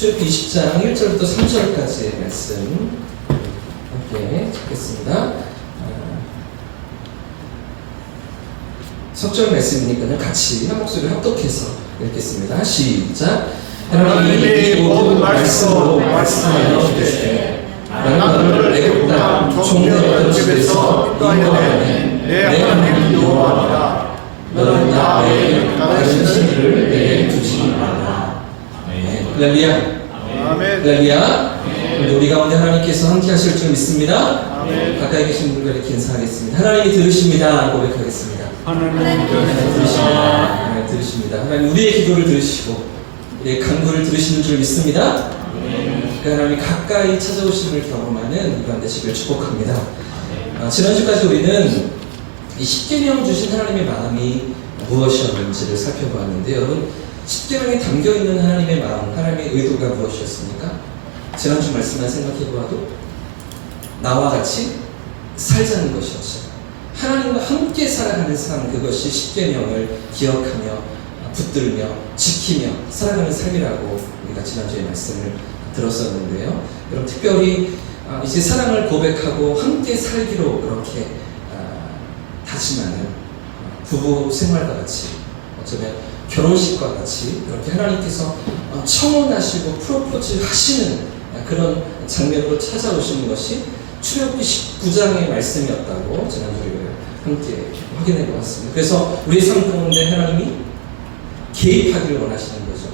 출애굽기 20장 1절부터 3절까지의 말씀 함께 읽겠습니다. 석절 말씀이니까요, 같이 한 목소리를 합독해서 읽겠습니다. 시작. 하나님이 모든 말씀으로 말씀하여 주시되 나는 너를 애굽 땅 종되었던 집에서 인도하여 내 하나님 여호와니라. 너는 나 외에 다른 신들을 내게 두지 말라. 할렐루야. 할렐루야. 우리 가운데 하나님께서 함께 하실 줄 믿습니다. 가까이 계신 분들과 이렇게 인사하겠습니다. 하나님이 들으십니다. 고백하겠습니다. 하나님 들으십니다. 하나님 들으십니다. 하나님 우리의 기도를 들으시고 우리의 간구를 들으시는 줄 믿습니다. 그 하나님이 가까이 찾아오심을 경험하는 이번 되시길 축복합니다. 지난주까지 우리는 이 십계명 주신 하나님의 마음이 무엇이었는지를 살펴보았는데, 여러분 십계명에 담겨있는 하나님의 마음, 하나님의 의도가 무엇이었습니까? 지난주 말씀만 생각해보아도 나와 같이 살자는 것이었죠. 하나님과 함께 살아가는 삶, 그것이 십계명을 기억하며 붙들며 지키며 살아가는 삶이라고 우리가 지난주에 말씀을 들었었는데요. 여러분 특별히 이제 사랑을 고백하고 함께 살기로 그렇게 다짐하는 부부 생활과 같이, 어쩌면 결혼식과 같이 그렇게 하나님께서 청혼하시고 프로포즈 하시는 그런 장면으로 찾아오시는 것이 출애굽기 19장의 말씀이었다고 지난주에 함께 확인해 보았습니다. 그래서 우리의 삶 가운데 하나님이 개입하기를 원하시는 거죠.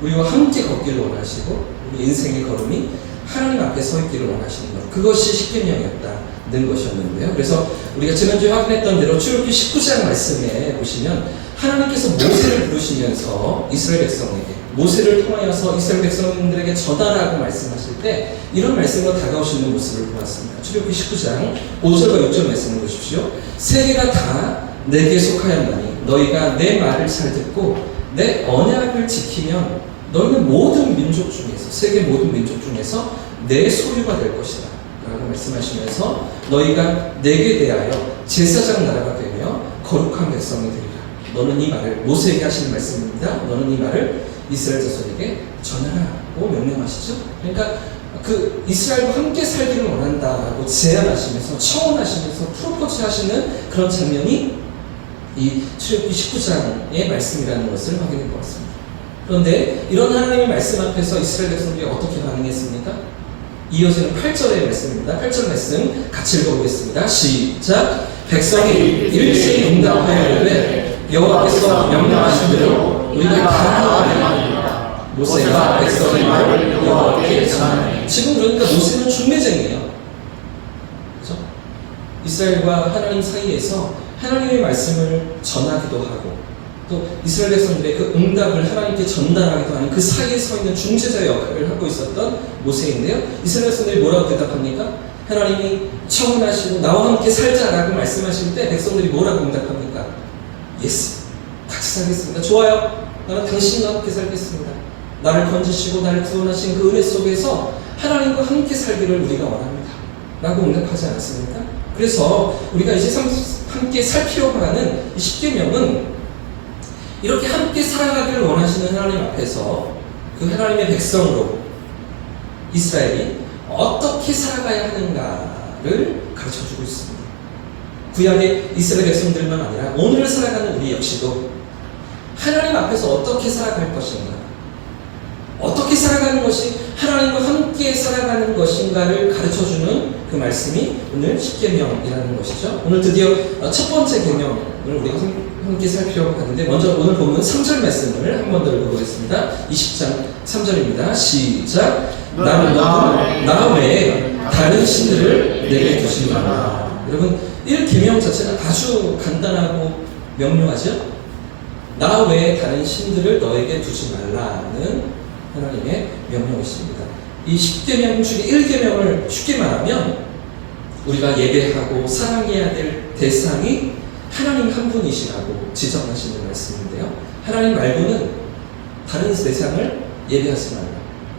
우리와 함께 걷기를 원하시고 우리 인생의 걸음이 하나님 앞에 서 있기를 원하시는 것, 그것이 십계명이었다는 것이었는데요. 그래서 우리가 지난주에 확인했던 대로 출애굽기 19장 말씀에 보시면 하나님께서 모세를 부르시면서 이스라엘 백성에게, 모세를 통하여서 이스라엘 백성들에게 전하라고 말씀하실 때 이런 말씀으로 다가오시는 모습을 보았습니다. 출애굽기 19장 5절과 6절 말씀을 보십시오. 세계가 다 내게 속하였나니 너희가 내 말을 잘 듣고 내 언약을 지키면 너희는 모든 민족 중에서, 세계 모든 민족 중에서 내 소유가 될 것이다 라고 말씀하시면서 너희가 내게 대하여 제사장 나라가 되며 거룩한 백성이 되리라. 너는 이 말을, 모세에게 하시는 말씀입니다. 너는 이 말을 이스라엘 자손에게 전하라고 명령하시죠. 그러니까 그 이스라엘과 함께 살기를 원한다라고 제안하시면서 청혼하시면서 프로포즈 하시는 그런 장면이 이 출애굽기 19장의 말씀이라는 것을 확인해 보았습니다. 그런데 이런 하나님의 말씀 앞에서 이스라엘 백성들이 어떻게 반응했습니까? 이어지는 8절의 말씀입니다. 8절 말씀 같이 읽어보겠습니다. 시작. 백성이 일제히 응답하여 이르되 여호와께서 명령하신 대로 우리가 다 하리라. 모세가 백성의 말을 여호와께 전하니. 지금 그러니까 모세는 중매쟁이에요. 그렇죠? 이스라엘과 하나님 사이에서 하나님의 말씀을 전하기도 하고 또 이스라엘 백성들의 그 응답을 하나님께 전달하기도 하는 그 사이에 서 있는 중재자 역할을 하고 있었던 모세인데요. 이스라엘 백성들이 뭐라고 대답합니까? 하나님이 청혼하시고 나와 함께 살자라고 말씀하실 때 백성들이 뭐라고 응답합니까? 예스, 같이 살겠습니다. 좋아요. 나는 당신과 함께 살겠습니다. 나를 건지시고 나를 구원하신 그 은혜 속에서 하나님과 함께 살기를 우리가 원합니다 라고 응답하지 않았습니까? 그래서 우리가 이제 함께 살 필요가 하는 이 십계명은 이렇게 함께 살아가기를 원하시는 하나님 앞에서 그 하나님의 백성으로 이스라엘이 어떻게 살아가야 하는가를 가르쳐주고 있습니다. 구약의 이스라엘 백성들만 아니라 오늘 살아가는 우리 역시도 하나님 앞에서 어떻게 살아갈 것인가, 어떻게 살아가는 것이 하나님과 함께 살아가는 것인가를 가르쳐주는 그 말씀이 오늘 십계명이라는 것이죠. 오늘 드디어 첫 번째 계명을 우리가 함께 살피려고 하는데, 먼저 오늘 보면 3절 말씀을 한 번 더 읽어보겠습니다. 20장 3절입니다. 시작. 나는 나 외에 다른 신들을 내게 두지 말라. 여러분 1계명 자체는 아주 간단하고 명료하죠. 나 외에 다른 신들을 너에게 두지 말라는 하나님의 명령이십니다. 이 10계명 중에 1계명을 쉽게 말하면 우리가 예배하고 사랑해야 될 대상이 하나님 한 분이시라고 지정하시는 말씀인데요. 하나님 말고는 다른 대상을 예배하지 말라,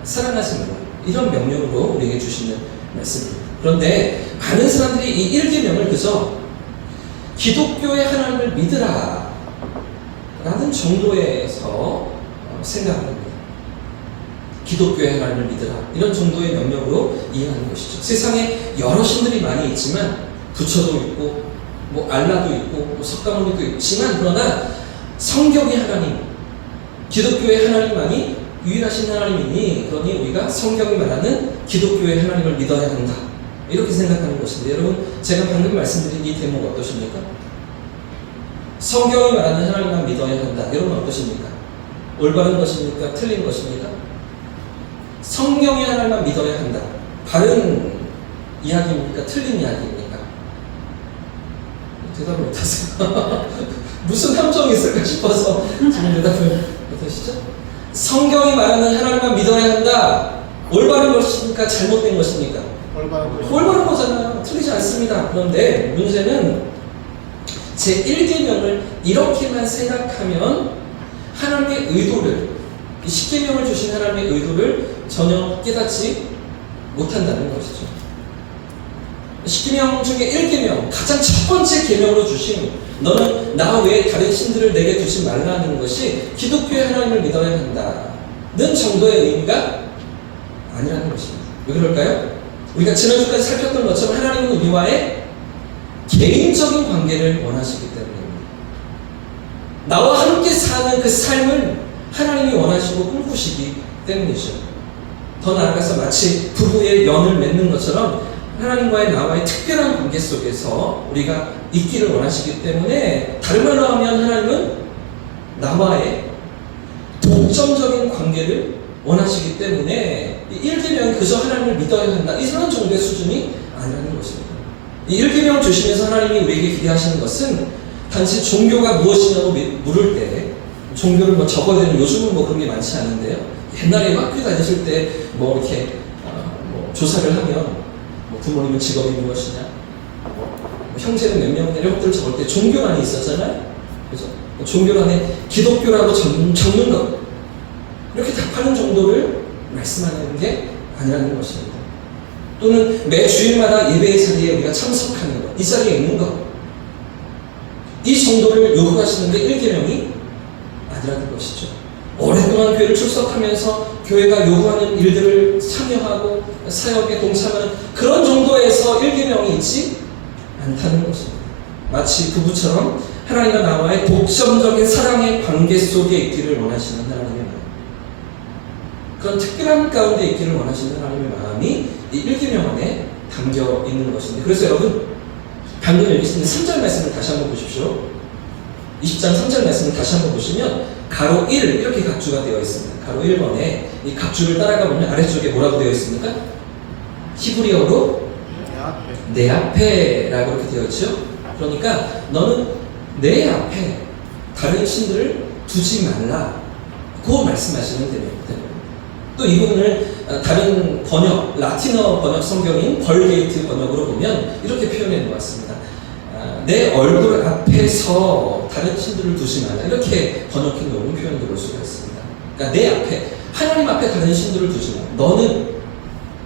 사랑하지 말라, 이런 명령으로 우리에게 주시는 말씀입니다. 그런데 많은 사람들이 이 1계명을 그저 기독교의 하나님을 믿으라 라는 정도에서 생각합니다. 기독교의 하나님을 믿으라. 이런 정도의 명령으로 이해하는 것이죠. 세상에 여러 신들이 많이 있지만 부처도 있고 뭐 알라도 있고 뭐 석가모니도 있지만 그러나 성경의 하나님, 기독교의 하나님만이 유일하신 하나님이니 그러니 우리가 성경이 말하는 기독교의 하나님을 믿어야 한다. 이렇게 생각하는 것인데 여러분 제가 방금 말씀드린 이 대목 어떠십니까? 성경이 말하는 하나님만 믿어야 한다. 여러분 어떠십니까? 올바른 것입니까? 틀린 것입니까? 성경의 하나님만 믿어야 한다. 바른 이야기입니까? 틀린 이야기입니까? 대답을 못하세요. 무슨 함정이 있을까 싶어서 지금 대답을 못하시죠? 성경이 말하는 하나님만 믿어야 한다. 올바른 것입니까? 잘못된 것입니까? 올바른 거잖아요. 틀리지 않습니다. 그런데 문제는 제 1계명을 이렇게만 생각하면 하나님의 의도를, 10계명을 주신 하나님의 의도를 전혀 깨닫지 못한다는 것이죠. 10계명 중에 1계명, 가장 첫 번째 계명으로 주신 너는 나 외에 다른 신들을 내게 두지 말라는 것이 기독교의 하나님을 믿어야 한다는 정도의 의미가 아니라는 것입니다. 왜 그럴까요? 우리가 지난주까지 살폈던 것처럼 하나님은 우리와의 개인적인 관계를 원하시기 때문입니다. 나와 함께 사는 그 삶을 하나님이 원하시고 꿈꾸시기 때문이죠. 더 나아가서 마치 부부의 연을 맺는 것처럼 하나님과의 나와의 특별한 관계 속에서 우리가 있기를 원하시기 때문에 다른 말로 하면 하나님은 나와의 독점적인 관계를 원하시기 때문에 이 1계명이 그저 하나님을 믿어야 한다 이런 정도의 수준이 아니라는 것입니다. 이 1계명을 주시면서 하나님이 우리에게 기대하시는 것은 단지 종교가 무엇이냐고 물을 때 종교를 뭐 적어야 되는 요즘은 뭐 그런 게 많지 않은데요. 옛날에 학교 다녔을 때 뭐 이렇게 뭐 조사를 하면 뭐 부모님은 직업이 무엇이냐, 뭐 형제는 몇 명, 이런 것들을 적을 때 종교란이 있었잖아요. 그죠? 종교 안에 기독교라고 적는 것 이렇게 답하는 정도를 말씀하는 게 아니라는 것입니다. 또는 매 주일마다 예배의 자리에 우리가 참석하는 것, 이 자리에 있는 것, 이 정도를 요구하시는 게 1계명이 아니라는 것이죠. 오랫동안 교회를 출석하면서 교회가 요구하는 일들을 참여하고 사역에 동참하는 그런 정도에서 1계명이 있지 않다는 것입니다. 마치 부부처럼 하나님과 나와의 독점적인 사랑의 관계 속에 있기를 원하시는 하나님의 마음, 그런 특별한 가운데 있기를 원하시는 하나님의 마음이 이 1계명 안에 담겨 있는 것입니다. 그래서 여러분 방금 읽으신 3절 말씀을 다시 한번 보십시오. 20장 3절 말씀을 다시 한번 보시면 가로 1 이렇게 각주가 되어 있습니다. 가로 1번에 이 각주를 따라가 보면 아래쪽에 뭐라고 되어 있습니까? 히브리어로 내 앞에라고 이렇게 되어 있죠. 그러니까 너는 내 앞에 다른 신들을 두지 말라 고 말씀하시는 됩니다. 또 이 부분을 다른 번역, 라틴어 번역 성경인 벌게이트 번역으로 보면 이렇게 표현해 놓았습니다. 내 얼굴 앞에서 다른 신들을 두지 말라 이렇게 번역해 놓은 표현도 볼 수가 있습니다. 그러니까 내 앞에, 하나님 앞에 다른 신들을 두지 말라. 너는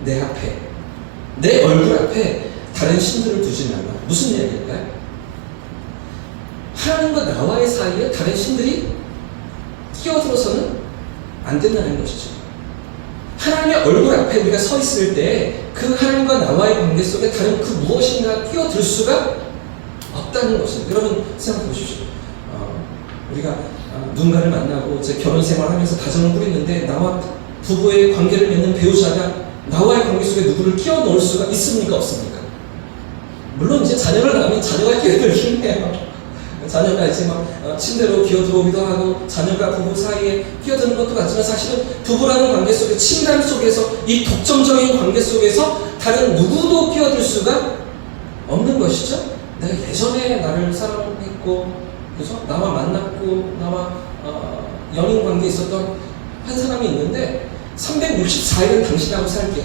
내 앞에, 내 얼굴 앞에 다른 신들을 두지 말라. 무슨 이야기일까요? 하나님과 나와의 사이에 다른 신들이 끼어들어서는 안 된다는 것이죠. 하나님의 얼굴 앞에 우리가 서 있을 때 그 하나님과 나와의 관계 속에 다른 그 무엇인가 끼어들 수가 없다는 것입니다. 여러분 생각해 보십시오. 우리가 누군가를 만나고 제 결혼 생활하면서 가정을 꾸리는데 나와 부부의 관계를 맺는 배우자가 나와의 관계 속에 누구를 끼워 넣을 수가 있습니까? 없습니까? 물론 이제 자녀를 낳으면 자녀가 끼어들긴 해요. 자녀가 이제 막 침대로 기어들어오기도 하고 자녀가 부부 사이에 끼어드는 것도 같지만 사실은 부부라는 관계 속에 친감 속에서 이 독점적인 관계 속에서 다른 누구도 끼어들 수가 없는 것이죠. 내가 예전에 나를 사랑했고 그래서 나와 만났고 나와 연인 관계에 있었던 한 사람이 있는데 364일은 당신하고 살게.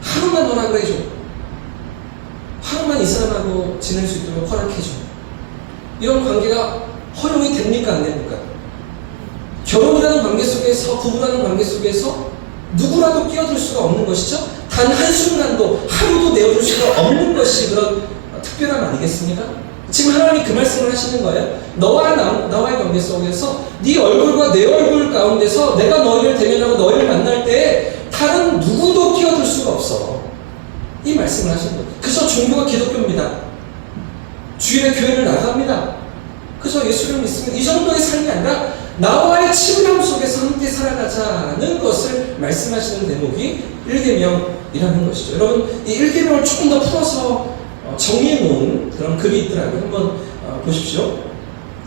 하루만 허락을 해줘. 하루만 이 사람하고 지낼 수 있도록 허락해줘. 이런 관계가 허용이 됩니까? 안 됩니까? 결혼이라는 관계 속에서, 부부라는 관계 속에서 누구라도 끼어들 수가 없는 것이죠. 단 한순간도, 하루도 내어줄 수가 없는 것이 그런 특별함 아니겠습니까? 지금 하나님이 그 말씀을 하시는 거예요. 너와 나와의 관계 속에서 네 얼굴과 내 얼굴 가운데서 내가 너희를 대면하고 너희를 만날 말씀을 하시는 거예요. 그저 종교가 기독교입니다. 주일에 교회를 나갑니다. 그저 예수를 믿습니다. 이 정도의 삶이 아니라 나와의 친밀함 속에서 함께 살아가자는 것을 말씀하시는 대목이 1계명이라는 것이죠. 여러분, 이 1계명을 조금 더 풀어서 정리해 놓은 그런 글이 있더라고요. 한번 보십시오.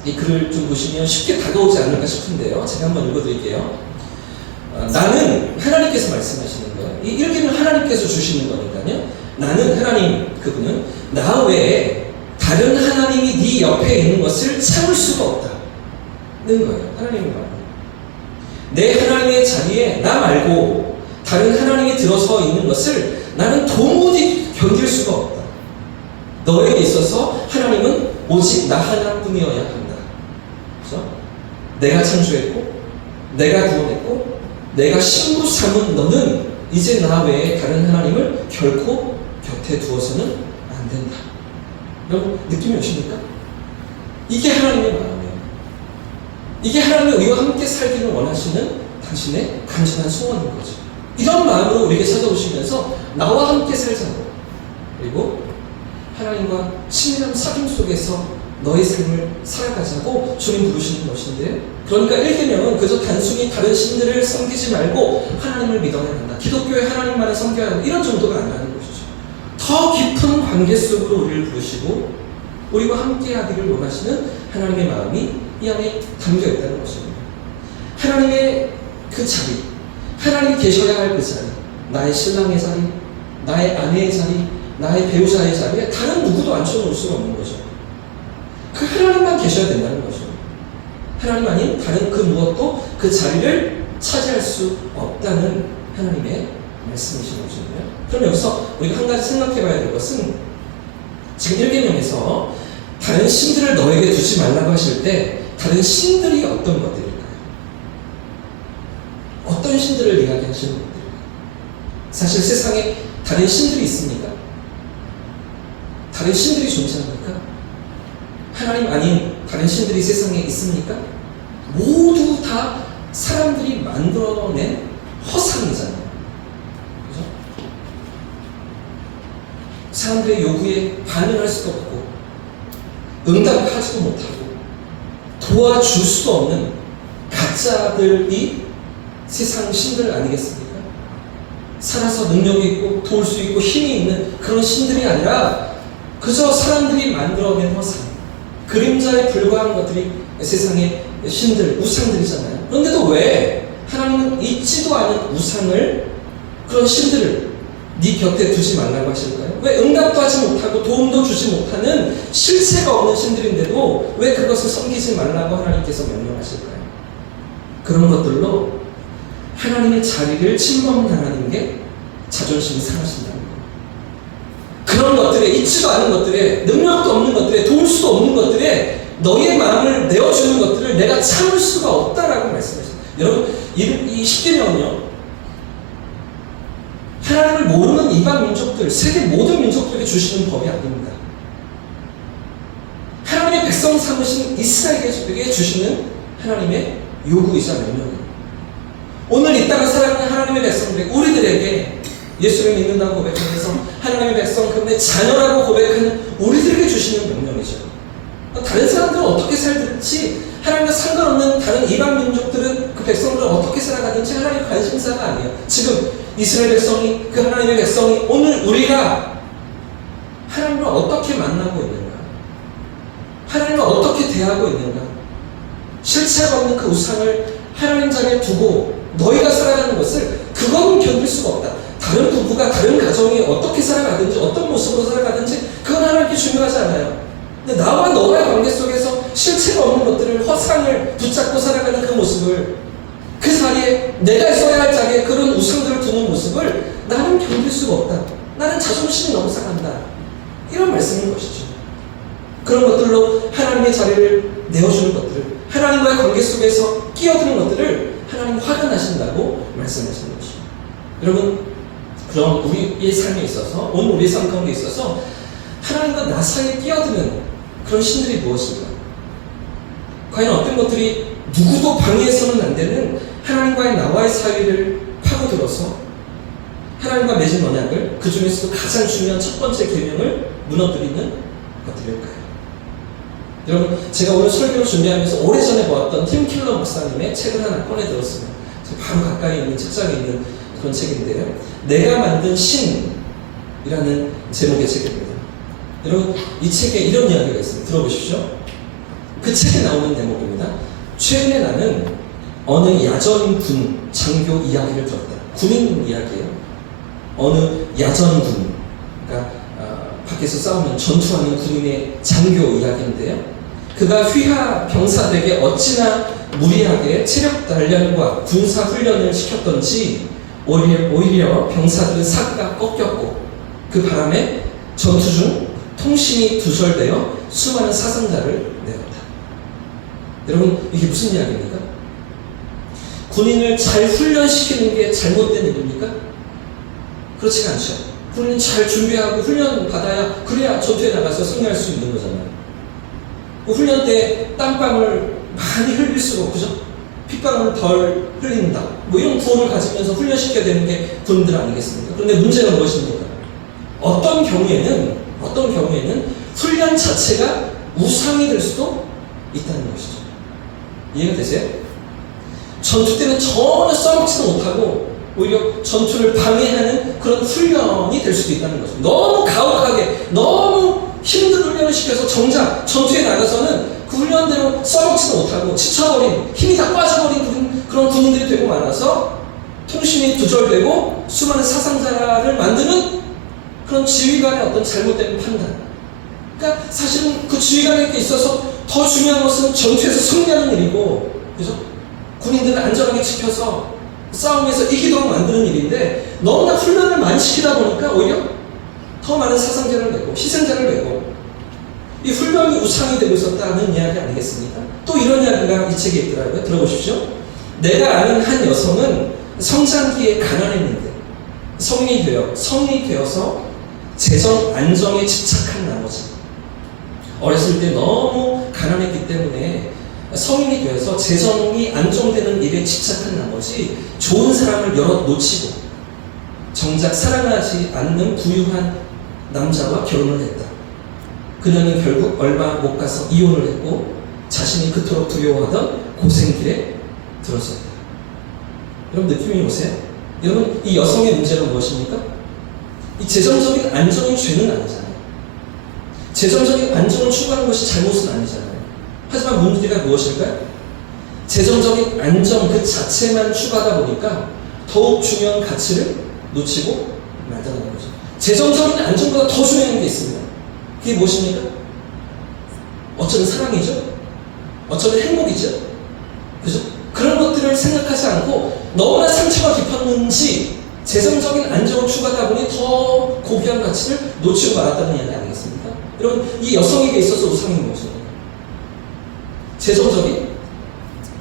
이 글을 좀 보시면 쉽게 다가오지 않을까 싶은데요. 제가 한번 읽어드릴게요. 나는 하나님께서 말씀하시는 거예요. 이 1계명 하나님께서 주시는 거니까요. 나는 하나님, 그분은 나 외에 다른 하나님이 네 옆에 있는 것을 참을 수가 없다는 거예요. 하나님의 말. 내 하나님의 자리에 나 말고 다른 하나님이 들어서 있는 것을 나는 도무지 견딜 수가 없다. 너에게 있어서 하나님은 오직 나 하나뿐이어야 한다. 그렇죠? 내가 창조했고 내가 구원했고 내가 신부 삼은 너는 이제 나 외에 다른 하나님을 결코 곁에 두어서는 안 된다. 여러분, 느낌이 오십니까? 이게 하나님의 마음이에요. 이게 하나님의 의와 함께 살기를 원하시는 당신의 간절한 소원인 거죠. 이런 마음으로 우리에게 찾아오시면서 나와 함께 살자고, 그리고 하나님과 친밀한 사귐 속에서 너의 삶을 살아가자고 주님 부르시는 것인데, 그러니까 1계명은 그저 단순히 다른 신들을 섬기지 말고 하나님을 믿어야 한다, 기독교의 하나님만을 섬겨야 한다, 이런 정도가 아니라는 것이죠. 더 깊은 관계 속으로 우리를 부르시고 우리와 함께하기를 원하시는 하나님의 마음이 이 안에 담겨 있다는 것입니다. 하나님의 그 자리, 하나님이 계셔야 할 그 자리, 나의 신랑의 자리, 나의 아내의 자리, 나의 배우자의 자리에 다른 누구도 앉혀놓을 수가 없는 거죠. 그 하나님만 계셔야 된다는 거죠. 하나님 아닌 다른 그 무엇도 그 자리를 차지할 수 없다는 하나님의 말씀이신 것이고요. 그럼 여기서 우리가 한 가지 생각해 봐야 될 것은, 지금 1계명에서 다른 신들을 너에게 두지 말라고 하실 때 다른 신들이 어떤 것들일까요? 어떤 신들을 이야기하시는 것들일까요? 사실 세상에 다른 신들이 있습니까? 다른 신들이 존재합니까? 하나님 아닌 다른 신들이 세상에 있습니까? 모두 다 사람들이 만들어낸 허상이잖아요. 그죠? 사람들의 요구에 반응할 수도 없고 응답하지도 못하고 도와줄 수도 없는 가짜들이 세상 신들 아니겠습니까? 살아서 능력이 있고 도울 수 있고 힘이 있는 그런 신들이 아니라 그저 사람들이 만들어낸 허상, 그림자에 불과한 것들이 세상의 신들, 우상들이잖아요. 그런데도 왜 하나님은 있지도 않은 우상을, 그런 신들을 네 곁에 두지 말라고 하실까요? 왜 응답도 하지 못하고 도움도 주지 못하는 실체가 없는 신들인데도 왜 그것을 섬기지 말라고 하나님께서 명령하실까요? 그런 것들로 하나님의 자리를 침범당하는 게 자존심이 상하신다는 거예요. 그런 것들에, 있지도 않은 것들에, 능력도 없는 것들에, 도울 수도 없는 것들에 너의 마음을 내어주는 것들을 내가 참을 수가 없다라고 말씀하셨어요. 여러분, 이 10계명은요, 하나님을 모르는 이방 민족들, 세계 모든 민족들에게 주시는 법이 아닙니다. 하나님의 백성 삼으신 이스라엘에게 주시는 하나님의 요구이자 명령이에요. 오늘 이 땅을 살아가는 하나님의 백성들에게, 우리들에게 예수를 믿는다고 고백하면서 하나님의 백성, 그분의 자녀라고 고백하는 우리들에게 주시는 명령이죠. 다른 사람들은 어떻게 살든지, 하나님과 상관없는 다른 이방 민족들은 그 백성들은 어떻게 살아가든지 하나님의 관심사가 아니에요. 지금 이스라엘 백성이, 그 하나님의 백성이, 오늘 우리가 하나님을 어떻게 만나고 있는가, 하나님을 어떻게 대하고 있는가, 실체가 없는 그 우상을 하나님 자리에 두고 너희가 살아가는 것을, 그거는 견딜 수가 없다. 다른 부부가, 다른 가정이 어떻게 살아가든지, 어떤 모습으로 살아가든지 그건 하나님께 중요하지 않아요. 근데 나와 너와의 관계 속에서 실체가 없는 것들을, 허상을 붙잡고 살아가는 그 모습을, 그 자리에, 내가 있어야 할 자리에 그런 우상들을 두는 모습을 나는 견딜 수가 없다. 나는 자존심이 너무 상한다. 이런 말씀인 것이죠. 그런 것들로 하나님의 자리를 내어주는 것들을, 하나님과의 관계 속에서 끼어드는 것들을 하나님 화가 나신다고 말씀하시는 것이죠. 여러분, 그럼 우리의 삶에 있어서, 오늘 우리의 삶 가운데 있어서 하나님과 나 사이에 끼어드는 그런 신들이 무엇인가? 과연 어떤 것들이 누구도 방해해서는 안 되는 하나님과의 나와의 사이를 파고들어서 하나님과 맺은 언약을 그 중에서도 가장 중요한 첫 번째 계명을 무너뜨리는 것들일까요? 여러분, 제가 오늘 설교를 준비하면서 오래전에 보았던 팀 킬러 목사님의 책을 하나 꺼내들었습니다. 바로 가까이 있는 책장에 있는 그런 책인데요. 내가 만든 신이라는 제목의 책입니다. 여러분, 이 책에 이런 이야기가 있습니다. 들어보십시오. 그 책에 나오는 대목입니다. 최근에 나는 어느 야전군 장교 이야기를 들었다. 군인 이야기예요. 어느 야전군, 그러니까 밖에서 싸우면 전투하는 군인의 장교 이야기인데요. 그가 휘하 병사들에게 어찌나 무리하게 체력 단련과 군사 훈련을 시켰던지 오히려 병사들은 사기가 꺾였고 그 바람에 전투 중 통신이 두절되어 수많은 사상자를 내었다. 여러분, 이게 무슨 이야기입니까? 군인을 잘 훈련시키는 게 잘못된 일입니까? 그렇지가 않죠. 군인 잘 준비하고 훈련 받아야 그래야 전투에 나가서 승리할 수 있는 거잖아요. 훈련 때 땀방울 많이 흘릴수록, 그죠? 핏방울 덜 흘린다. 뭐 이런 구호를 가지면서 훈련시켜야 되는 게 군인들 아니겠습니까? 그런데 문제가 무엇입니까? 어떤 경우에는 훈련 자체가 우상이 될 수도 있다는 것이죠. 이해가 되세요? 전투 때는 전혀 싸움지도 못하고 오히려 전투를 방해하는 그런 훈련이 될 수도 있다는 거죠. 너무 가혹하게, 너무 힘든 훈련을 시켜서 정작 전투에 나가서는 그 훈련대로 써먹지도 못하고 지쳐버린, 힘이 다 빠져버린 그런 군인들이 되고 말아서 통신이 두절되고 수많은 사상자를 만드는 그런 지휘관의 어떤 잘못된 판단. 그러니까 사실은 그 지휘관에게 있어서 더 중요한 것은 전투에서 승리하는 일이고, 그죠? 군인들을 안전하게 지켜서 싸움에서 이기도록 만드는 일인데 너무나 훈련을 많이 시키다 보니까 오히려 더 많은 사상자를 내고 희생자를 내고 이 훈련이 우상이 되고 있었다는 이야기 아니겠습니까? 또 이런 이야기가 이 책에 있더라고요. 들어보십시오. 내가 아는 한 여성은 성장기에 가난했는데 성인이 되어서 재정 안정에 집착한 나머지 어렸을 때 너무 가난했기 때문에 성인이 되어서 재정이 안정되는 일에 집착한 나머지 좋은 사람을 여럿 놓치고 정작 사랑하지 않는 부유한 남자와 결혼을 했다. 그녀는 결국 얼마 못 가서 이혼을 했고 자신이 그토록 두려워하던 고생길에 들어섰다. 여러분, 느낌이 오세요? 여러분, 이 여성의 문제는 무엇입니까? 이 재정적인 안정이 죄는 아니잖아요. 재정적인 안정을 추구하는 것이 잘못은 아니잖아요. 하지만 문제가 무엇일까요? 재정적인 안정 그 자체만 추구하다 보니까 더욱 중요한 가치를 놓치고 말다는 거죠. 재정적인 안정보다 더 중요한 게 있습니다. 그게 무엇입니까? 어쩌면 사랑이죠. 어쩌면 행복이죠. 그죠? 그런 것들을 생각하지 않고 너무나 상처가 깊었는지 재정적인 안정을 추구하다 보니 더 고귀한 가치를 놓치고 말았다는 이야기 아니겠습니까? 여러분, 이 여성에게 있어서 우상이 무엇입니까? 재정적인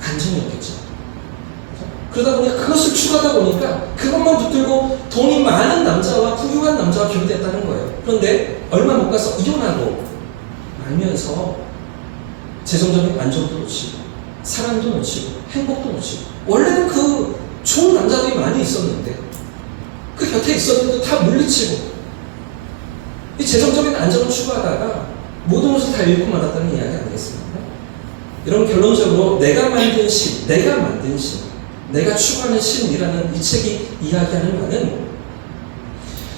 안정이었겠죠. 그러다 보니 그것을 추구하다 보니까 그것만 붙들고 돈이 많은 남자와 부유한 남자와 결혼했다는 거예요. 그런데 얼마 못 가서 이혼하고 말면서 재정적인 안정도 놓치고 사랑도 놓치고 행복도 놓치고 원래는 그 좋은 남자들이 많이 있었는데 그 곁에 있었는데 다 물리치고 이 재정적인 안정을 추구하다가 모든 것을 다 잃고 말았다는 이야기 아니겠습니까? 여러분, 결론적으로 내가 만든 신, 내가 추구하는 신이라는 이 책이 이야기하는 바는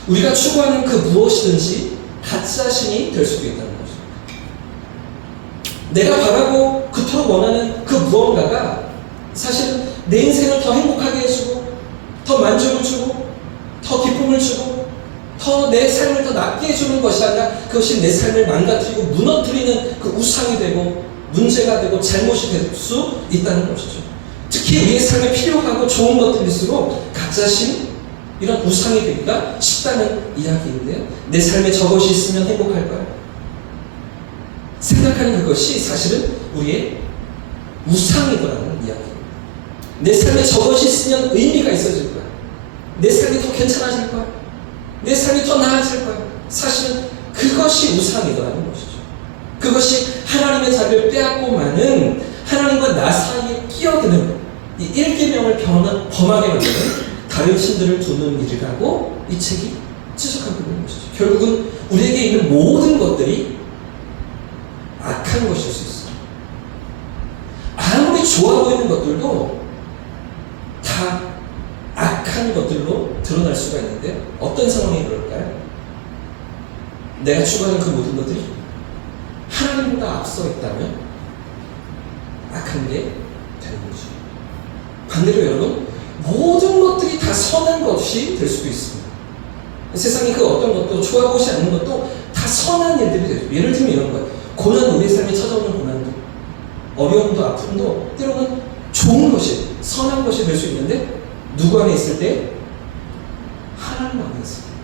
우리가 추구하는 그 무엇이든지 가짜 신이 될 수도 있다는 거죠. 내가 바라고 그토록 원하는 그 무언가가 사실은 내 인생을 더 행복하게 해주고 더 만족을 주고 더 기쁨을 주고 더 내 삶을 더 낫게 해주는 것이 아니라 그것이 내 삶을 망가뜨리고 무너뜨리는 그 우상이 되고 문제가 되고 잘못이 될 수 있다는 것이죠. 특히 우리의 삶에 필요하고 좋은 것들일수록 가짜신 이런 우상이 되기가 쉽다는 이야기인데요. 내 삶에 저것이 있으면 행복할까요? 생각하는 그것이 사실은 우리의 우상이더라는 이야기입니다. 내 삶에 저것이 있으면 의미가 있어질 거야. 내 삶이 더 괜찮아질 거야. 내 삶이 더 나아질 거야. 사실은 그것이 우상이더라는 것이죠. 그것이 하나님의 자리를 빼앗고 마는 하나님과 나 사이에 끼어드는 이 1계명을 범하게 만드는 다른 신들을 두는 일이라고 이 책이 지적하고 있는 것이죠. 결국은 우리에게 있는 모든 것들이 악한 것일 수 있어요. 아무리 좋아 보이는 것들도 다 악한 것들로 드러날 수가 있는데 어떤 상황이 그럴까요? 내가 추구하는 그 모든 것들이 하나님보다 앞서 있다면 악한 게 되는 거죠. 반대로 여러분, 모든 것들이 다 선한 것이 될 수도 있습니다. 세상에 그 어떤 것도 좋아보지 않는 것도 다 선한 일들이 되죠. 예를 들면 이런 거예요. 고난, 우리의 삶에 찾아오는 고난도, 어려움도, 아픔도 때로는 좋은 것이, 선한 것이 될 수 있는데 누구 안에 있을 때? 하나님 안에 있습니다.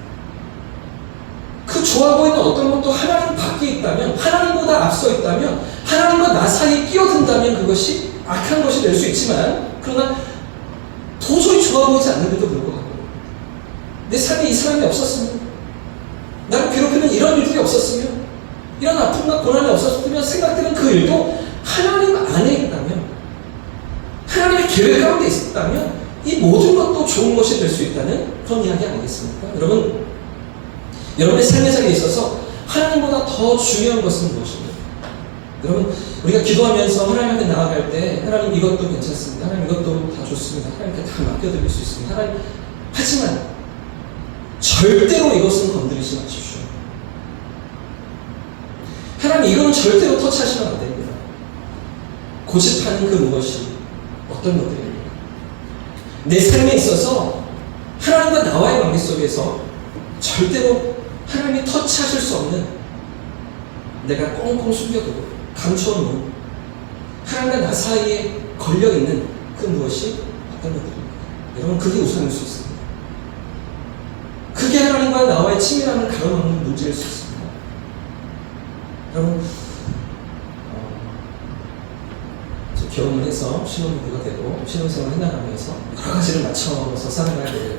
그 좋아 보이는 어떤 것도 하나님 밖에 있다면, 하나님보다 앞서 있다면, 하나님과 나 사이에 끼어든다면 그것이 악한 것이 될 수 있지만, 그러나 도저히 좋아 보이지 않는데도 불구하고 내 삶에 이 사람이 없었으면, 나를 괴롭히는 이런 일들이 없었으면, 이런 아픔과 고난이 없었으면 생각되는 그 일도 하나님 안에 있다면, 하나님의 계획 가운데 있었다면 이 모든 것도 좋은 것이 될 수 있다는 그런 이야기 아니겠습니까? 여러분, 여러분의 삶의 자리에 있어서 하나님보다 더 중요한 것은 무엇입니까? 여러분, 우리가 기도하면서 하나님께 나아갈 때 하나님 이것도 괜찮습니다. 하나님 이것도 다 좋습니다. 하나님께 다 맡겨드릴 수 있습니다. 하나님, 하지만 절대로 이것은 건드리지 마십시오. 하나님, 이거는 절대로 터치하시면 안 됩니다. 고집하는 그 무엇이 어떤 것들입니까? 내 삶에 있어서 하나님과 나와의 관계 속에서 절대로 하나님이 터치하실 수 없는, 내가 꽁꽁 숨겨두고 감춰놓은 하나님과 나 사이에 걸려있는 그 무엇이 어떤 것들입니까? 여러분, 그게 우선일 수 있습니다. 그게 하나님과 나와의 친밀함을 가로막는 문제일 수 있습니다. 여러분, 결혼을 해서 신혼부부가 되고 신혼생활을 해나가면서 여러 가지를 맞춰서 살아가야 될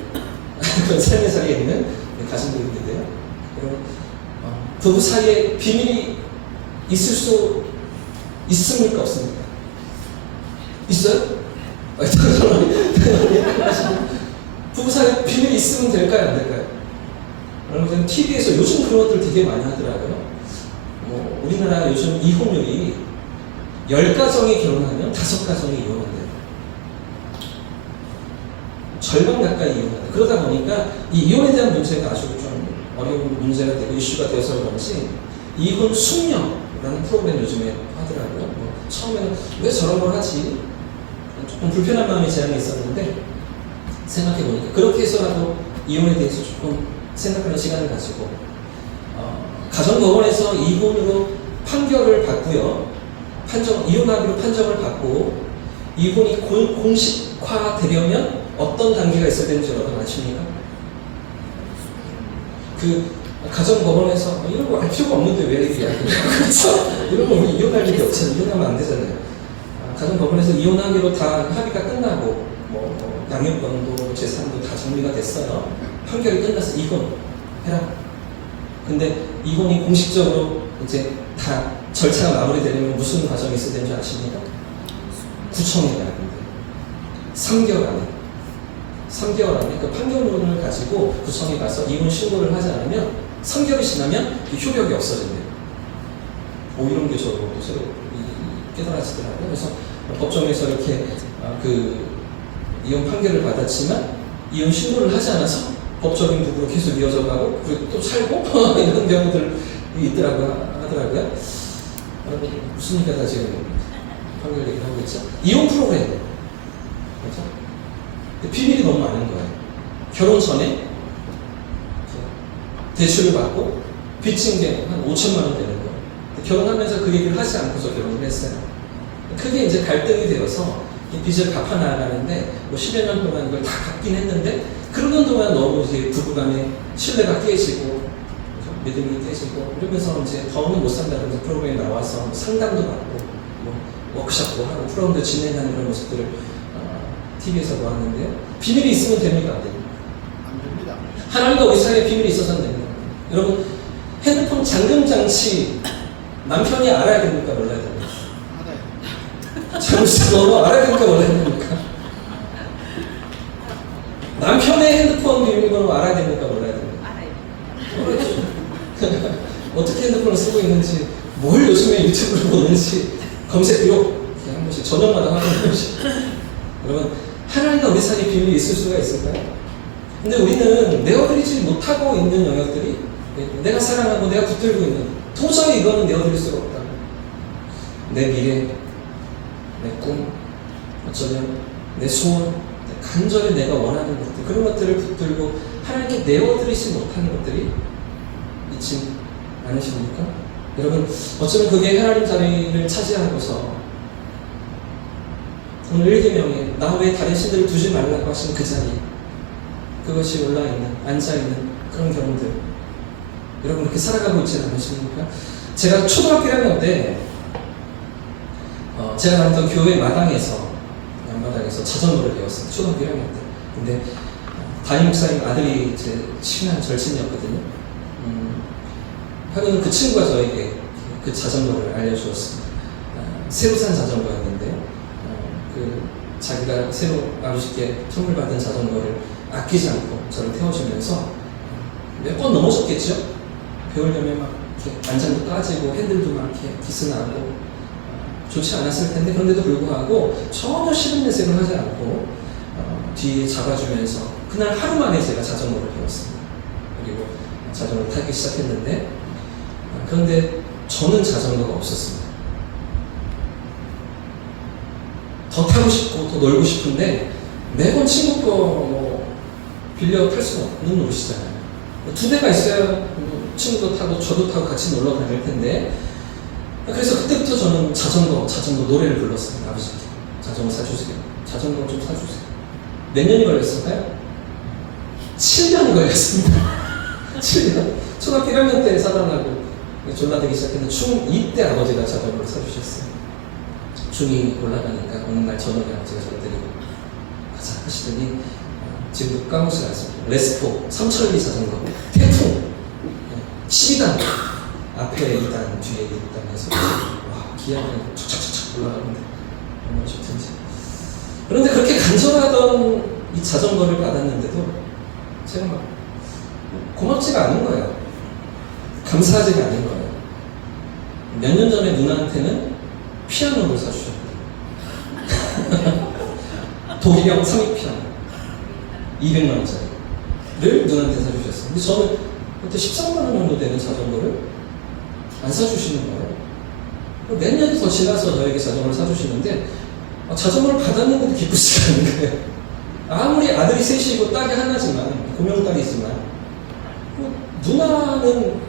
그런 삶의 자리에 있는 가정들이 있는데요. 여러분, 부부 사이에 비밀이 있을 수 있습니까? 없습니까? 있어요? 부부 사이에 비밀이 있으면 될까요? 안 될까요? 여러분, TV에서 요즘 그런 것들 되게 많이 하더라고요. 우리나라 요즘 이혼율이 10가정이 결혼하면 5가정이 이혼한대요. 절반 가까이 이혼한대요. 그러다 보니까 이 이혼에 대한 문제가 아주 좀 어려운 문제가 되고 이슈가 되어서 그런지 이혼 숙녀라는 프로그램 요즘에 하더라고요. 처음에는 왜 저런 걸 하지? 조금 불편한 마음의 제한이 있었는데 생각해보니까 그렇게 해서라도 이혼에 대해서 조금 생각하는 시간을 가지고 가정법원에서 이혼으로 판결을 받고요. 이혼하기로 판정을 받고 이혼이 공식화되려면 어떤 단계가 있어야 되는지 여러분 아십니까? 그 가정법원에서 이런 거 알 필요가 없는데 왜 이렇게 이야기해요? 그렇죠? 이런 거 우리 이혼할 일이 없잖아요. 이혼하면 안 되잖아요. 가정법원에서 이혼하기로 다 합의가 끝나고 양육권도 재산도 다 정리가 됐어요. 판결이 끝나서 이혼해라. 근데 이혼이 공식적으로 이제 다 절차가 마무리되려면 무슨 과정이 있어야 되는지 아십니까? 구청에 가야 됩니다. 3개월 안에 그 판결문을 가지고 구청에 가서 이혼 신고를 하지 않으면 3개월이 지나면 효력이 없어진대요. 이런 게 저도 새로 깨달아지더라고요. 그래서 법정에서 이렇게 그 이혼 판결을 받았지만 이혼 신고를 하지 않아서 법적인 부부로 계속 이어져 가고 그리고 또 살고 이런 경우들이 하더라고요. 무슨 얘기가 지금 판결 얘기를 하고 있죠? 이혼 프로그램. 그렇죠? 비밀이 너무 많은 거예요. 결혼 전에 대출을 받고 빚진 게 한 5천만 원 되는 거예요. 결혼하면서 그 얘기를 하지 않고서 결혼을 했어요. 크게 이제 갈등이 되어서 이 빚을 갚아 나가는데 10여 년 동안 이걸 다 갚긴 했는데 그러는 동안 너무 이제 부부간의 신뢰가 깨지고 믿음이 깨지고 이러면서 이제 더는 못 산다는 프로그램에 나와서 상담도 받고 워크숍도 하고 프로그램도 진행하는 그런 모습들을 TV에서 보았는데요. 비밀이 있으면 됩니까? 안 됩니까? 안 됩니다. 하나님과 우리 사이에 비밀이 있어서는 됩니다. 여러분, 핸드폰 잠금 장치 남편이 알아야 됩니까? 몰라야 됩니까? 알아요. 잠시 알아야 됩니까? 몰라야 됩니까? 남편의 핸드폰 비밀번호 알아야 됩니까? 몰라야 됩니까? 알아요. 어떻게 핸드폰을 쓰고 있는지, 뭘 요즘에 유튜브를 보는지 검색 비록 한 번씩 저녁마다 하는 것이. 여러분, 하나님과 우리 사이에 비밀이 있을 수가 있을까요? 근데 우리는 내어드리지 못하고 있는 영역들이, 내가 사랑하고 내가 붙들고 있는, 도저히 이거는 내어드릴 수가 없다. 내 미래, 내 꿈, 어쩌면 내 소원, 간절히 내가 원하는 것들, 그런 것들을 붙들고 하나님께 내어드리지 못하는 것들이 있지 않으십니까? 여러분, 어쩌면 그게 하나님 자리를 차지하고서 오늘 1계명에 나 외에 다른 신들을 두지 말라고 하신 그 자리, 그것이 올라있는, 앉아있는 그런 경우들, 여러분 그렇게 살아가고 있지 않으십니까? 제가 초등학교 1학년 때 제가 다녔던 교회 마당에서, 양마당에서 자전거를 배웠습니다. 초등학교 1학년 때. 근데 담임 목사님 아들이 제 친한 절친이었거든요. 하루는 그 친구가 저에게 그 자전거를 알려주었습니다. 새로 산 자전거였는데요. 자기가 새로 아버지께 선물 받은 자전거를 아끼지 않고 저를 태워주면서 몇 번 넘어졌겠죠? 배우려면 막 이렇게 안장도 까지고 핸들도 막 이렇게 기스나고 좋지 않았을 텐데, 그런데도 불구하고 전혀 싫은 내색을 하지 않고 뒤에 잡아주면서 그날 하루 만에 제가 자전거를 배웠습니다. 그리고 자전거를 타기 시작했는데, 그런데 저는 자전거가 없었습니다. 더 타고 싶고 더 놀고 싶은데 매번 친구 거 빌려 탈 수는 없는 노릇이잖아요. 2대가 있어야 친구도 타고 저도 타고 같이 놀러 다닐 텐데, 그래서 그때부터 저는 자전거 노래를 불렀습니다. 아버지께 자전거 사주세요. 자전거 좀 사주세요. 몇 년이 걸렸을까요? 7년이 걸렸습니다. 7년. 초등학교 1학년 때 사달라고 졸라대기 시작했는데 중2 때 아버지가 자전거를 사주셨어요. 중2 올라가니까 어느 날 저녁에 아버지가 저를 데리고 가자 하시더니 지금도 까먹지 않습니다. 레스포 3000리 자전거 태풍 12단 앞에 2단 뒤에 2단 해서 와, 기아가 촥촥촥 올라가는데 얼마나 좋든지. 그런데 그렇게 간절하던 이 자전거를 받았는데도 제가 막 고맙지가 않은 거예요. 감사하지가 않은 거예요. 몇 년 전에 누나한테는 피아노를 사주셨거든요. 독일형 3위 피아노 200만원짜리를 누나한테 사주셨어요. 근데 저는 그때 13만원 정도 되는 자전거를 안 사주시는 거예요. 몇 년이 더 지나서 저에게 자전거를 사주시는데 자전거를 받았는데도 기쁘지가 않은 거예요. 아무리 아들이 셋이고 딸이 하나지만, 고명딸이지만 누나는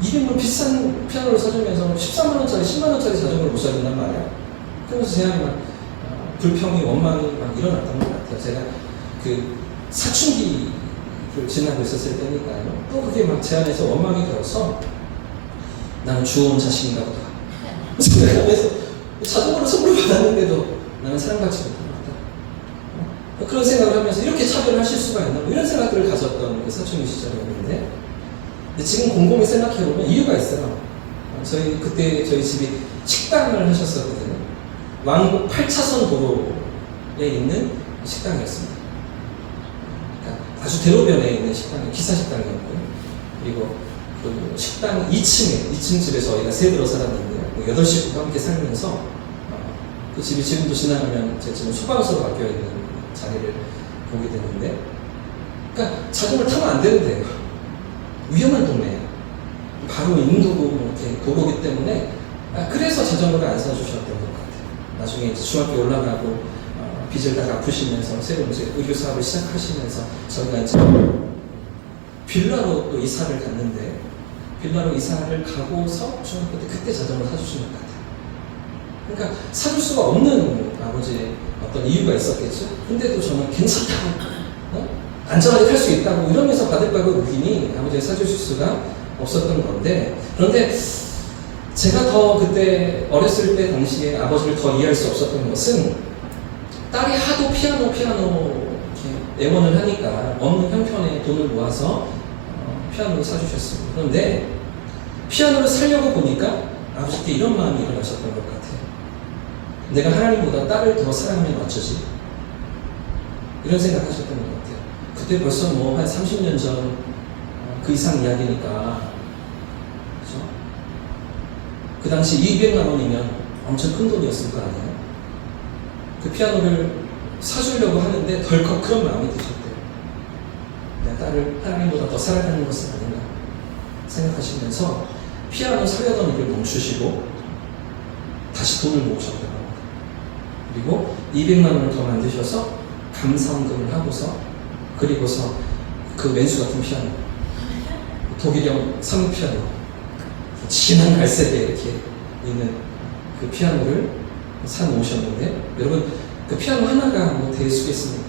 200만 비싼 피아노를 사주면서 13만원짜리, 10만원짜리 자전거를 못 사준단 말이야. 그러면서 제 안에 막 불평이, 원망이 막 일어났던 것 같아요. 제가 그 사춘기를 지나고 있었을 때니까요. 또 그게 막 제 안에서 원망이 되어서 나는 주워온 자식인가 보다 생각하면서 자전거를 선물 받았는데도 나는 사랑받지 못한 것 같다. 그런 생각을 하면서 이렇게 차별을 하실 수가 있나? 이런 생각들을 가졌던 그 사춘기 시절이었는데, 지금 곰곰이 생각해보면 이유가 있어요. 그때 저희 집이 식당을 하셨었거든요. 왕복 8차선 도로에 있는 식당이었습니다. 그러니까 아주 대로변에 있는 식당이 기사 식당이었고요. 그리고 그 식당 2층 집에 저희가 새들어 살았는데요. 8식구가 함께 살면서 그 집이 지금도 지나가면 제 집은 소방서로 바뀌어있는 자리를 보게 되는데, 그러니까 자전거를 타면 안 되는데요. 위험한 동네예요. 바로 인도고 이렇게 도로기 때문에, 그래서 자전거를 안 사주셨던 것 같아요. 나중에 이제 중학교 올라가고 빚을 다 갚으시면서 새로 이제 의료 사업을 시작하시면서 저희가 이제 빌라로 또 이사를 갔는데, 빌라로 이사를 가고서 중학교 때 그때 자전거를 사주신 것 같아요. 그러니까 사줄 수가 없는 아버지의 어떤 이유가 있었겠죠. 근데도 저는 괜찮다고, 안전하게 탈 수 있다고 이러면서 받을 바가 우기니 아버지가 사주실 수가 없었던 건데, 그런데 제가 더 그때 어렸을 때 당시에 아버지를 더 이해할 수 없었던 것은, 딸이 하도 피아노 이렇게 애원을 하니까 없는 형편에 돈을 모아서 피아노를 사주셨습니다. 그런데 피아노를 사려고 보니까 아버지께 이런 마음이 일어나셨던 것 같아요. 내가 하나님보다 딸을 더 사랑하면 어쩌지? 이런 생각 하셨던 것 같아요. 그때 벌써 뭐 한 30년 전 그 이상 이야기니까, 그죠? 그 당시 200만 원이면 엄청 큰 돈이었을 거 아니에요? 그 피아노를 사주려고 하는데 덜컥 그런 마음이 드셨대요. 내 딸을 하나님보다 더 사랑하는 것은 아닌가 생각하시면서 피아노 사려던 일을 멈추시고 다시 돈을 모으셨다고 합니다. 그리고 200만 원을 더 만드셔서 감사원금을 하고서, 그리고서 그 왼수 같은 피아노, 독일형 3인 피아노, 진한 갈색에 이렇게 있는 그 피아노를 사놓으셨는데, 여러분 그 피아노 하나가 뭐 대수겠습니까?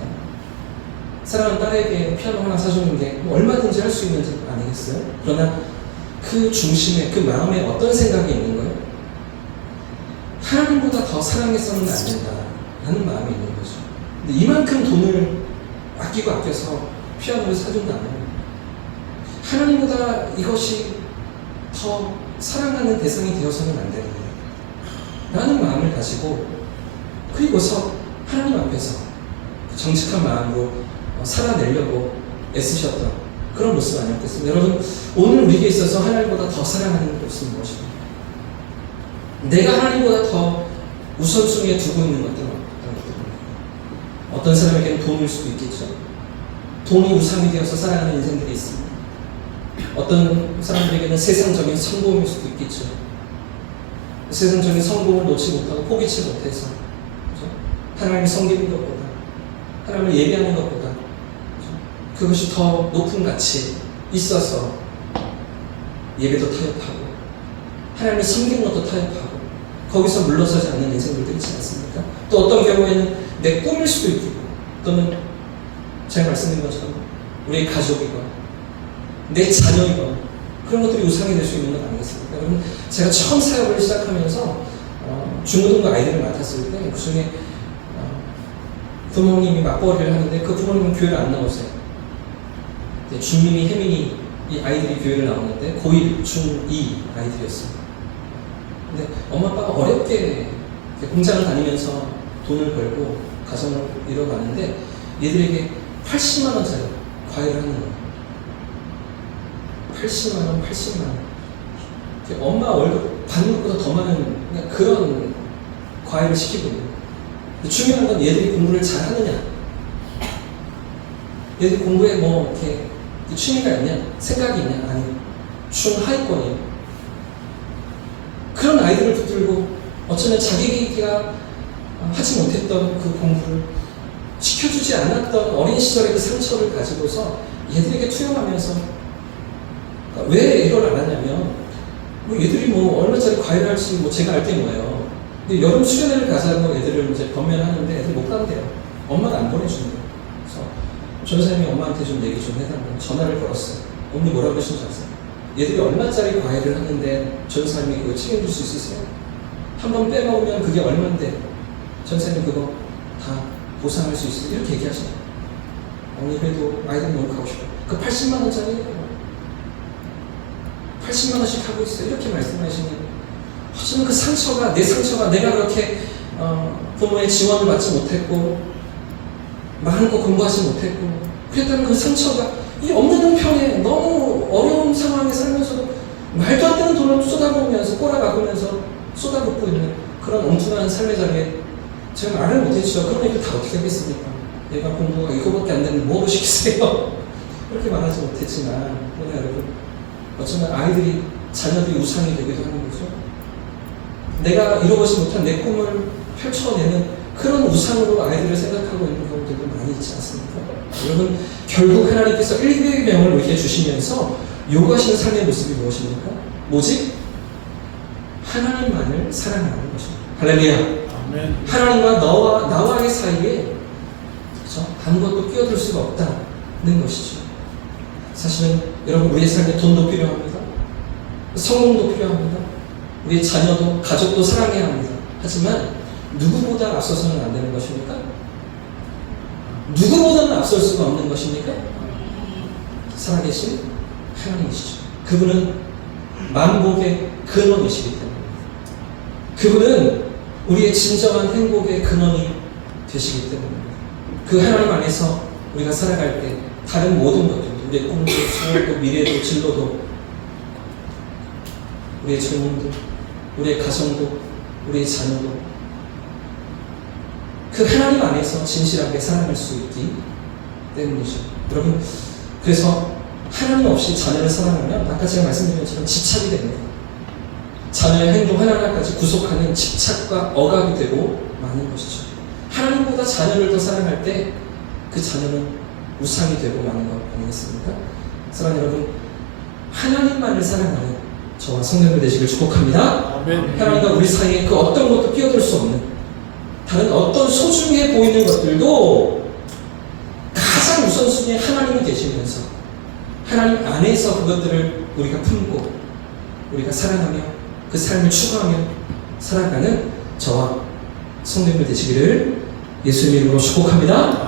사랑하는 딸에게 피아노 하나 사주는 게 뭐 얼마든지 할 수 있는 것 아니겠어요? 그러나 그 중심에, 그 마음에 어떤 생각이 있는 거예요? 하나님보다 더 사랑해서는 안 된다 라는 마음이 있는 거죠. 근데 이만큼 돈을 아껴서 피아노를 사준다면 하나님보다 이것이 더 사랑하는 대상이 되어서는 안 된다 라는 마음을 가지고, 그리고서 하나님 앞에서 정직한 마음으로 살아내려고 애쓰셨던 그런 모습 아니었겠습니까? 여러분, 오늘 우리에게 있어서 하나님보다 더 사랑하는 것은 무엇입니까? 내가 하나님보다 더 우선순위에 두고 있는 것들은 어떤 것들입니까? 어떤 사람에게는 돈일 수도 있겠죠. 돈이 우상이 되어서 살아가는 인생들이 있습니다. 어떤 사람들에게는 세상적인 성공일 수도 있겠죠. 세상적인 성공을 놓지 못하고 포기치 못해서, 그렇죠? 하나님을 섬기는 것보다, 하나님을 예배하는 것보다, 그렇죠? 그것이 더 높은 가치 있어서 예배도 타협하고 하나님을 섬기는 것도 타협하고 거기서 물러서지 않는 인생들도 있지 않습니까? 또 어떤 경우에는 내 꿈일 수도 있고, 또는 제가 말씀드린 것처럼 우리의 가족이건 내 자녀이건 그런 것들이 우상이 될 수 있는 것 아니겠습니까? 여러분, 제가 처음 사역을 시작하면서 중고등부 아이들을 맡았을 때 그 중에 부모님이 맞벌이를 하는데 그 부모님은 교회를 안 나오세요. 중민이, 혜민이 이 아이들이 교회를 나오는데 고1, 중2 아이들이었어요. 근데 엄마 아빠가 어렵게 공장을 다니면서 돈을 벌고 가정을 이뤄가는데 얘들에게 80만 원짜리 과외를 하는 거예요. 80만 원. 엄마 월급 받는 것보다 더 많은 그런 과외를 시키고 있는 거예요. 중요한 건 얘들이 공부를 잘 하느냐, 얘들이 공부에 뭐 이렇게 취미가 있냐, 생각이 있냐, 아니, 중하위권이에요. 그런 아이들을 붙들고 어쩌면 자기가 하지 못했던 그 공부를 시켜주지 않았던 어린 시절의 그 상처를 가지고서 얘들에게 투영하면서, 그러니까 왜 이걸 안 하냐면, 뭐 얘들이 뭐 얼마짜리 과외를 할지 뭐 제가 알 게 뭐예요. 근데 여름 수련회를 가자고 애들을 이제 건면하는데 애들 못 간대요. 엄마가 안 보내주는 거예요. 그래서 전사님이 엄마한테 좀 얘기 좀 해달라고 전화를 걸었어요. 어머니 뭐라고 하신지 아세요? 얘들이 얼마짜리 과외를 하는데 전사님이 그거 책임질 수 있으세요? 한번 빼먹으면 그게 얼만데 전사님 그거 다 보상할 수 있어요? 이렇게 얘기하시네요. 어머니 그래도 아이들 너무 가고 싶어요. 그 80만 원짜리 80만 원씩 하고 있어요. 이렇게 말씀하시는, 어쩌면 그 상처가, 내 상처가, 내가 그렇게 부모의 지원을 받지 못했고 마음껏 공부하지 못했고 그랬다는 그 상처가 이 없는 형편에 너무 어려운 상황에 살면서도 말도 안 되는 돈을 쏟아부으면서 꼬라박으면서 쏟아붓고 있는 그런 엉뚱한 삶의 자리에 제가 말을 못했죠. 그런 애들 다 어떻게 하겠습니까? 얘가 공부가 이거밖에 안 되는데 뭐로 시키세요? 이렇게 말하지 못했지만, 그러나 여러분, 어쩌면 아이들이, 자녀들이 우상이 되기도 하는 거죠. 내가 이루어보지 못한 내 꿈을 펼쳐내는 그런 우상으로 아이들을 생각하고 있는 경우들도 많이 있지 않습니까? 여러분, 결국 하나님께서 100명을 우리에게 주시면서 요구하시는 삶의 모습이 무엇입니까? 오직 하나님만을 사랑하는 것입니다. 할렐루야. 아멘. 하나님과 나와의 사이에, 그렇죠? 아무것도 끼어들 수가 없다는 것이죠. 사실은 여러분, 우리의 삶에 돈도 필요합니다. 성공도 필요합니다. 우리의 자녀도, 가족도 사랑해야 합니다. 하지만 누구보다 앞서서는 안 되는 것입니까? 누구보다는 앞설 수가 없는 것입니까? 살아계신 하나님이시죠. 그분은 만복의 근원이시기 때문에, 그분은 우리의 진정한 행복의 근원이 되시기 때문에, 그 하나님 안에서 우리가 살아갈 때 다른 모든 것들, 우리의 꿈도, 소원도, 미래도, 진로도, 우리의 젊음도, 우리의 가정도, 우리의 자녀도 그 하나님 안에서 진실하게 살아갈 수 있기 때문이죠. 여러분, 그래서 하나님 없이 자녀를 사랑하면 아까 제가 말씀드린 것처럼 집착이 됩니다. 자녀의 행동 하나하나까지 구속하는 집착과 억압이 되고 마는 것이죠. 하나님보다 자녀를 더 사랑할 때 그 자녀는 우상이 되고 마는 것 아니겠습니까? 사랑하는 여러분, 하나님만을 사랑하는 저와 성도님들 되시길 축복합니다. 아멘. 하나님과 우리 사이에 그 어떤 것도 끼어들 수 없는 다른 어떤 소중해 보이는 것들도 가장 우선순위에 하나님이 계시면서 하나님 안에서 그것들을 우리가 품고 우리가 사랑하며 그 삶을 추구하며 살아가는 저와 성도님들 되시기를 예수님 이름으로 축복합니다.